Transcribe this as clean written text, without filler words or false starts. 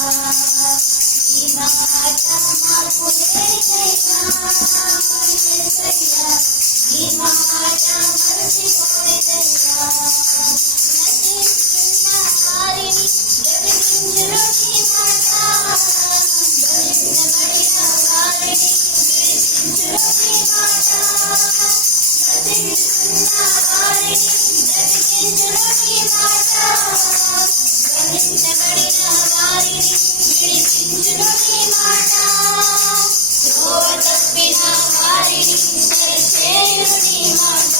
ఈ మాట మాకు లేదయ్యా యేసయ్యా, ఈ మాట మరచిపోలేదయ్యా. నశించున్న వారిని బ్రతికించును నీ మాట, బంధించబడిన వారిని విడిపించును నీ మాట. నశించున్న వారిని బ్రతికించును నీ మాట, బంధించబడిన వారిని విడిపించును నీ మాట. త్రోవ తప్పిన వారిని సరిచేయును నీ మాట,